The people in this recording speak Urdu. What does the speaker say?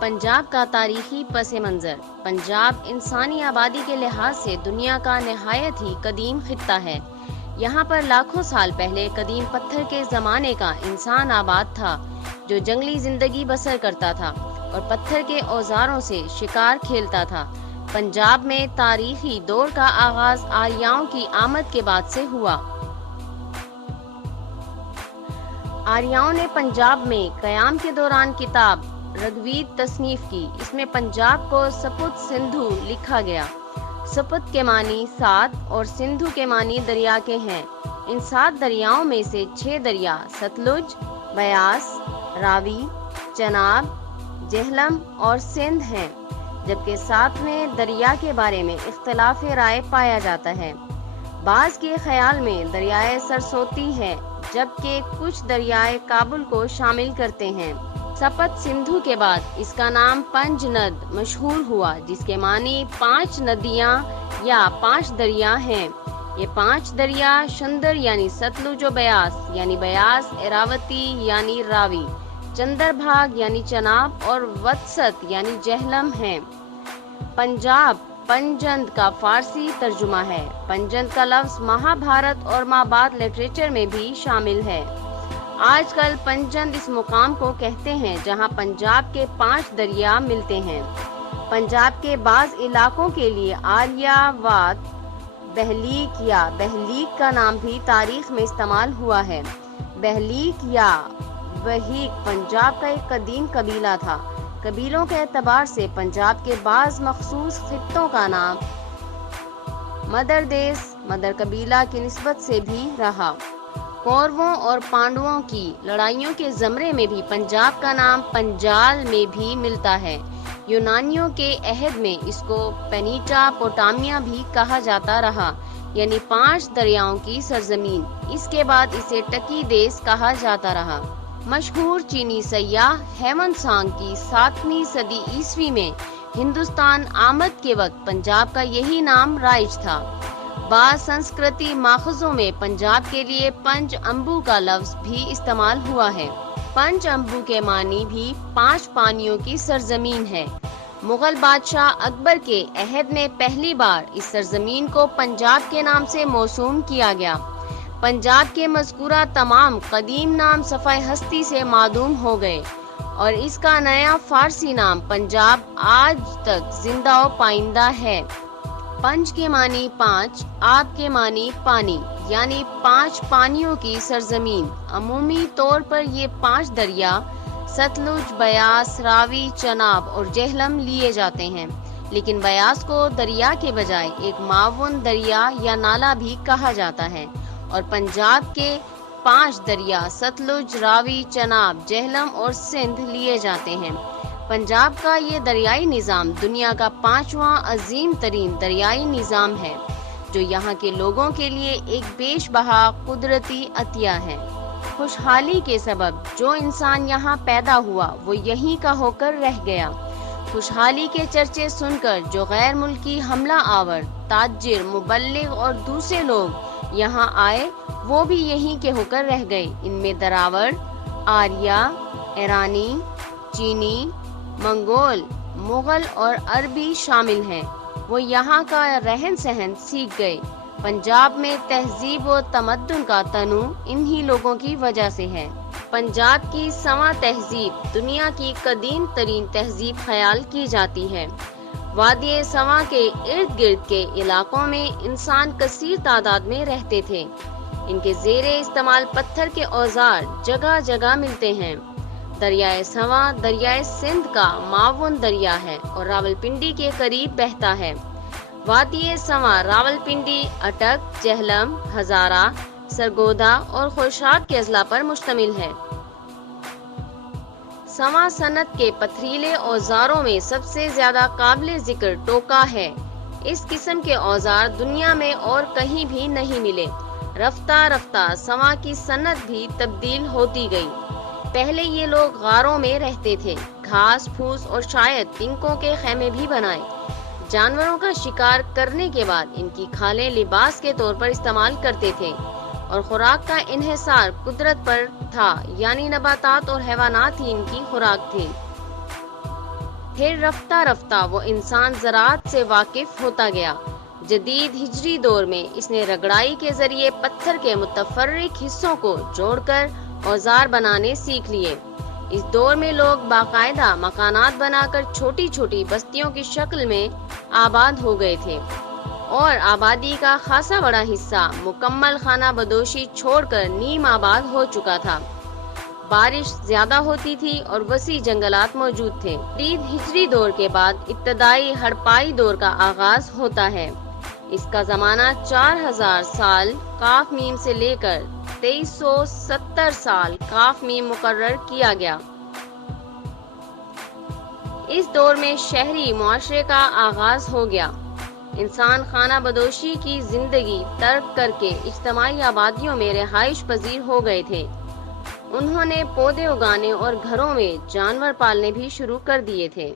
پنجاب کا تاریخی پس منظر۔ پنجاب انسانی آبادی کے لحاظ سے دنیا کا نہایت ہی قدیم خطہ ہے۔ یہاں پر لاکھوں سال پہلے قدیم پتھر کے زمانے کا انسان آباد تھا، جو جنگلی زندگی بسر کرتا تھا اور پتھر کے اوزاروں سے شکار کھیلتا تھا۔ پنجاب میں تاریخی دور کا آغاز آریاؤں کی آمد کے بعد سے ہوا۔ آریاؤں نے پنجاب میں قیام کے دوران کتاب رگوید تصنیف کی۔ اس میں پنجاب کو سپت سندھو لکھا گیا۔ سپت کے معنی 7 اور سندھو کے معنی دریا کے ہیں۔ ان 7 دریاؤں میں سے 6 دریا ستلج، بیاس، راوی، چناب، جہلم اور سندھ ہیں، جبکہ 7ویں دریا کے بارے میں اختلاف رائے پایا جاتا ہے۔ بعض کے خیال میں دریائے سرسوتی ہے، جبکہ کچھ دریائے کابل کو شامل کرتے ہیں۔ سپت سندھو کے بعد اس کا نام پنج ند مشہور ہوا، جس کے معنی 5 ندیاں یا 5 دریا ہیں۔ یہ 5 دریا شندر یعنی ستلج و بیاس یعنی بیاس، اراوتی یعنی راوی، چندر بھاگ یعنی چناب اور وتست یعنی جہلم ہیں۔ پنجاب پنجند کا فارسی ترجمہ ہے۔ پنجند کا لفظ مہابھارت اور مابعد لٹریچر میں بھی شامل ہے۔ آج کل پنجند اس مقام کو کہتے ہیں جہاں پنجاب کے 5 دریا ملتے ہیں۔ پنجاب کے بعض علاقوں کے لیے آریہ واد بہلیک یا بہلیک کا نام بھی تاریخ میں استعمال ہوا ہے۔ بہلیک یا بہیک پنجاب کا ایک قدیم قبیلہ تھا۔ قبیلوں کے اعتبار سے پنجاب کے بعض مخصوص خطوں کا نام مدر دیس، مدر قبیلہ کی نسبت سے بھی رہا۔ کوروں اور پانڈووں کی لڑائیوں کے زمرے میں بھی پنجاب کا نام پنجال میں بھی ملتا ہے۔ یونانیوں کے عہد میں اس کو پینیٹا پوٹامیا بھی کہا جاتا رہا، یعنی 5 دریاؤں کی سرزمین۔ اس کے بعد اسے ٹکی دیس کہا جاتا رہا۔ مشہور چینی سیاح ہیون سانگ کی 7ویں صدی عیسوی میں ہندوستان آمد کے وقت پنجاب کا یہی نام رائج تھا۔ بعض سنسکرتی ماخذوں میں پنجاب کے لیے پنج امبو کا لفظ بھی استعمال ہوا ہے۔ پنج امبو کے معنی بھی 5 پانیوں کی سرزمین ہے۔ مغل بادشاہ اکبر کے عہد میں پہلی بار اس سرزمین کو پنجاب کے نام سے موسوم کیا گیا۔ پنجاب کے مذکورہ تمام قدیم نام صفحہ ہستی سے معدوم ہو گئے اور اس کا نیا فارسی نام پنجاب آج تک زندہ و پائندہ ہے۔ پنج کے معنی 5، آب کے معنی پانی، یعنی 5 پانیوں کی سرزمین۔ عمومی طور پر یہ 5 دریا ستلج، بیاس، راوی، چناب اور جہلم لیے جاتے ہیں، لیکن بیاس کو دریا کے بجائے ایک معاون دریا یا نالا بھی کہا جاتا ہے، اور پنجاب کے 5 دریا ستلج، راوی، چناب، جہلم اور سندھ لیے جاتے ہیں۔ پنجاب کا یہ دریائی نظام دنیا کا 5واں عظیم ترین دریائی نظام ہے، جو یہاں کے لوگوں کے لیے ایک بیش بہا قدرتی عطیہ ہے۔ خوشحالی کے سبب جو انسان یہاں پیدا ہوا وہ یہیں کا ہو کر رہ گیا۔ خوشحالی کے چرچے سن کر جو غیر ملکی حملہ آور، تاجر، مبلغ اور دوسرے لوگ یہاں آئے، وہ بھی یہیں کے ہو کر رہ گئے۔ ان میں دراوڑ، آریہ، ایرانی، چینی، منگول، مغل اور عربی شامل ہیں۔ وہ یہاں کا رہن سہن سیکھ گئے۔ پنجاب میں تہذیب و تمدن کا تنوع انہی لوگوں کی وجہ سے ہے۔ پنجاب کی سواں تہذیب دنیا کی قدیم ترین تہذیب خیال کی جاتی ہے۔ وادی سواں کے ارد گرد کے علاقوں میں انسان کثیر تعداد میں رہتے تھے۔ ان کے زیر استعمال پتھر کے اوزار جگہ جگہ ملتے ہیں۔ دریائے سواں دریائے سندھ کا معاون دریا ہے اور راولپنڈی کے قریب بہتا ہے۔ وادی سواں راولپنڈی، اٹک، جہلم، ہزارہ، سرگودا اور خوشاک کے اضلاع پر مشتمل ہے۔ سواں صنعت کے پتھریلے اوزاروں میں سب سے زیادہ قابل ذکر ٹوکا ہے۔ اس قسم کے اوزار دنیا میں اور کہیں بھی نہیں ملے۔ رفتہ رفتہ سواں کی صنعت بھی تبدیل ہوتی گئی۔ پہلے یہ لوگ غاروں میں رہتے تھے، گھاس پھوس اور شاید تنکوں کے خیمے بھی بنائے۔ جانوروں کا شکار کرنے کے بعد ان کی کھالیں لباس کے طور پر استعمال کرتے تھے اور خوراک کا انحصار قدرت پر تھا، یعنی نباتات اور حیوانات ہی ان کی خوراک تھی۔ پھر رفتہ رفتہ وہ انسان زراعت سے واقف ہوتا گیا۔ جدید ہجری دور میں اس نے رگڑائی کے ذریعے پتھر کے متفرق حصوں کو جوڑ کر اوزار بنانے سیکھ لیے۔ اس دور میں لوگ باقاعدہ مکانات بنا کر چھوٹی چھوٹی بستیوں کی شکل میں آباد ہو گئے تھے، اور آبادی کا خاصا بڑا حصہ مکمل خانہ بدوشی چھوڑ کر نیم آباد ہو چکا تھا۔ بارش زیادہ ہوتی تھی اور وسیع جنگلات موجود تھے۔ جدید ہجری دور کے بعد ابتدائی ہڑپائی دور کا آغاز ہوتا ہے۔ اس کا زمانہ 4000 سال کاف میم سے لے کر 2370 سال کاف میم مقرر کیا گیا۔ اس دور میں شہری معاشرے کا آغاز ہو گیا۔ انسان خانہ بدوشی کی زندگی ترک کر کے اجتماعی آبادیوں میں رہائش پذیر ہو گئے تھے۔ انہوں نے پودے اگانے اور گھروں میں جانور پالنے بھی شروع کر دیے تھے۔